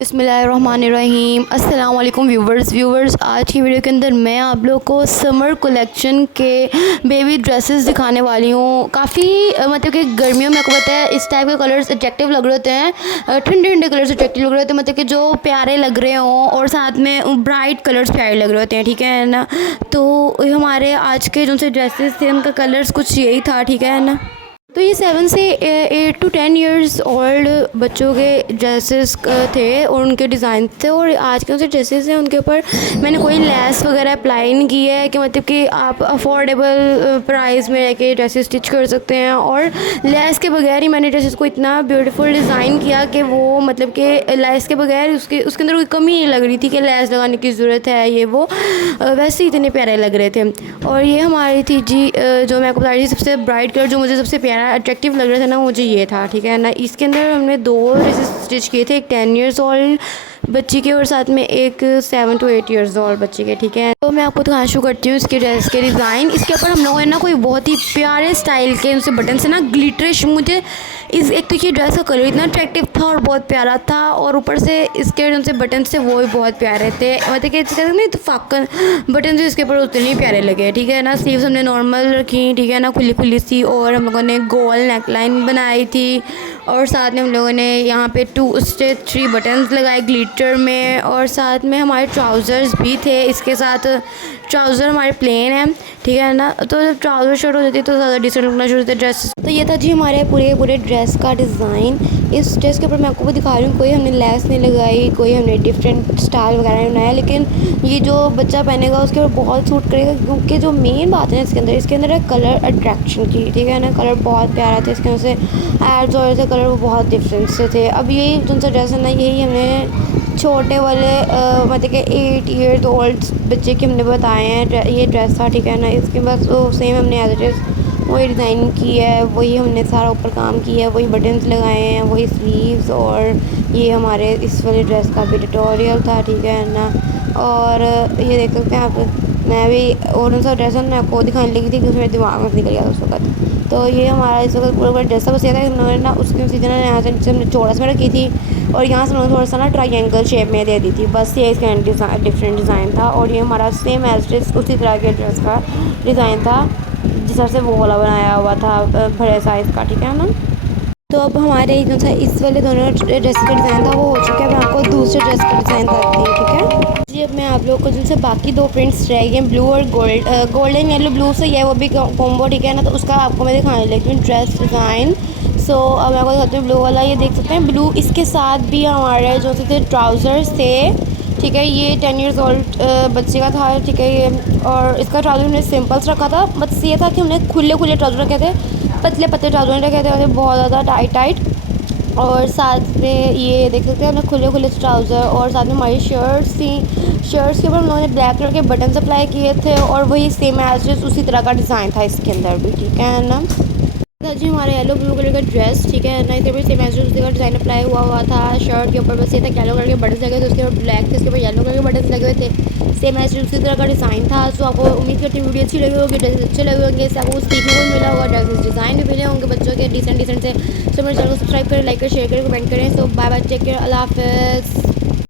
बिस्मिल्लाहिर्रहमानिर्रहीम। अस्सलाम वालेकुम व्यूवर्स। आज की वीडियो के अंदर मैं आप लोगों को समर कलेक्शन के बेबी ड्रेसेस दिखाने वाली हूँ। काफ़ी मतलब कि गर्मियों में आपको पता है इस टाइप के कलर्स अट्रैक्टिव लग रहे होते हैं, ठंडे ठंडे कलर्स अट्रैक्टिव लग रहे होते हैं, मतलब कि जो प्यारे लग रहे हों और साथ में ब्राइट कलर्स प्यारे लग रहे होते हैं, ठीक है ना। तो हमारे आज के जो से ड्रेसेस थे उनका कलर्स कुछ यही था, ठीक है ना। तो ये 7 से 8 to 10 इयर्स ओल्ड बच्चों के ड्रेसेस थे और उनके डिज़ाइन थे। और आज के जो ड्रेसेस हैं उनके ऊपर मैंने कोई लेस वगैरह अप्लाई नहीं की है कि मतलब कि आप अफोर्डेबल प्राइस में रह के ड्रेसेस स्टिच कर सकते हैं। और लेस के बगैर ही मैंने ड्रेसेस को इतना ब्यूटीफुल डिज़ाइन किया कि वो मतलब कि लेस के बगैर उसके अंदर कोई कमी नहीं लग रही थी कि लेस लगाने की ज़रूरत है, ये वो वैसे ही इतने प्यारे लग रहे थे। और ये हमारी थी जी जो मैं आपको बता रही थी सबसे ब्राइट कलर जो मुझे सबसे प्यारा अट्रैक्टिव लग रहा था ना, मुझे ये था, ठीक है ना। इसके अंदर हमने 2 ड्रेसेस स्टिच किए थे, एक 10 इयर्स ओल्ड बच्ची के और साथ में एक 7 to 8 इयर्स ओल्ड बच्ची के, ठीक है। तो मैं आपको दिखाना शुरू करती हूँ इसके ड्रेस के डिज़ाइन। इसके ऊपर हम लोगों ने ना कोई बहुत ही प्यारे स्टाइल के उनसे बटन से ना ग्लिटरिश, मुझे इस एक तो ये ड्रेस का कलर इतना अट्रैक्टिव था और बहुत प्यारा था, और ऊपर से इसके जो से बटन से वो भी बहुत प्यारे थे, मतलब कि नहीं तो फाकन बटन से इसके ऊपर उतने ही प्यारे लगे, ठीक है ना। स्लीव्स हमने नॉर्मल रखी, ठीक है ना, खुली खुली सी, और हम लोगों ने गोल नेकलाइन बनाई थी। और साथ में हम लोगों ने यहाँ पे 2 से 3 बटन्स लगाए ग्लिटर में, और साथ में हमारे ट्राउज़र्स भी थे। इसके साथ ट्राउज़र हमारे प्लेन है, ठीक है ना। तो जब ट्राउज़र शर्ट हो जाती है तो ज़्यादा डिसेंट लगना शुरू होता है ड्रेस। तो ये था जी हमारे पूरे ड्रेस का डिज़ाइन। इस ड्रेस के ऊपर मैं आपको भी दिखा रही हूँ, कोई हमने लेस नहीं लगाई, कोई हमने डिफरेंट स्टाइल वगैरह नहीं बनाया, लेकिन ये जो बच्चा पहनेगा उसके ऊपर बहुत सूट करेगा। क्योंकि जो मेन बात है इसके अंदर है कलर अट्रैक्शन की, ठीक है ना। कलर बहुत प्यारा था, इसके अंदर से एड्स और ऐसे कलर वो बहुत डिफरेंट से थे। अब यही जो सा ड्रेस है ना, यही हमने छोटे वाले मतलब कि 8 ईयर्स ओल्ड बच्चे के हमने बताए हैं, ये ड्रेस था, ठीक है ना। इसके बाद सेम हमने एज इट इज़ वही डिज़ाइन की है, वही हमने सारा ऊपर काम किया है, वही बटन्स लगाए हैं, वही स्लीव्स, और ये हमारे इस वाले ड्रेस का भी ट्यूटोरियल था, ठीक है ना। और ये देख सकते हैं आप, मैं भी और सा ड्रेस मैं आपको दिखाने लगी थी कि मेरे दिमाग में निकल गया था उस वक्त। तो ये हमारा इस वक्त पूरा ड्रेस था, बस ये था कि उन्होंने ना उसकी सीधे ना यहाँ से नीचे हमने चौड़स में रखी थी और यहाँ से उन्होंने थोड़ा सा ना ट्रायंगल शेप में दे दी थी, बस ये इसका डिफरेंट डिज़ाइन था। और ये हमारा सेम एज इट उसी तरह के ड्रेस का डिज़ाइन था जिस तरह से वो वाला बनाया हुआ था बड़े साइज़ का, ठीक है ना। तो अब हमारे जो सा इस वाले दोनों ड्रेस का डिज़ाइन था वो हो चुका है। मैं आपको दूसरे ड्रेस का डिज़ाइन बताती हूँ, ठीक है जी। अब मैं आप लोगों को जिनसे बाकी 2 प्रिंट्स रह गए, ब्लू और गोल्डन येलो ब्लू से ये वो भी कॉम्बो, ठीक है ना। तो उसका आपको मैं दिखाने लगी हूँ ड्रेस डिज़ाइन। सो अब मैं आपको दिखाती हूँ ब्लू वाला। ये देख सकते हैं ब्लू, इसके साथ भी हमारे जो थे ट्राउज़र्स थे, ठीक है। ये 10 इयर्स ओल्ड बच्चे का था, ठीक है ये। और इसका ट्राउज़र हमने सिंपल्स रखा था, बस ये था कि हमने खुले ट्राउज़र रखे थे, पतले ट्राउज़र नहीं रखे थे बहुत ज़्यादा टाइट। और साथ में ये देख सकते हैं हमने खुले ट्राउज़र, और साथ में हमारी शर्ट्स थी। शर्ट्स के ऊपर हम लोगों ने ब्लैक कलर के बटन अप्लाई किए थे, और वही सेम एज उसी तरह का डिज़ाइन था इसके अंदर भी, ठीक है ना। जी हमारा येलो ब्लू कलर का ड्रेस, ठीक है ना। इधर भी सेम एज उसी का डिज़ाइन अप्लाई हुआ था शर्ट के ऊपर, बस ये था येलो कलर के बटन लगे थे, उसके ऊपर ब्लैक थे, उसके ऊपर येलो कलर के बटन लगे हुए थे, सेम एज उसी तरह का डिज़ाइन था। सो आपको उम्मीद करती हूँ वीडियो अच्छी लगी होगी, ड्रेसेस अच्छे लगे होंगे, इससे आपको सीखने को मिला होगा, ड्रेसेस डिज़ाइन भी मिले होंगे बच्चों के डिसेंट से। सो मेरे चैनल को सब्सक्राइब करें, लाइक करें, शेयर करें, कमेंट करें। सो बाय बाय, टेक केयर, अल्लाह हाफ़िज़।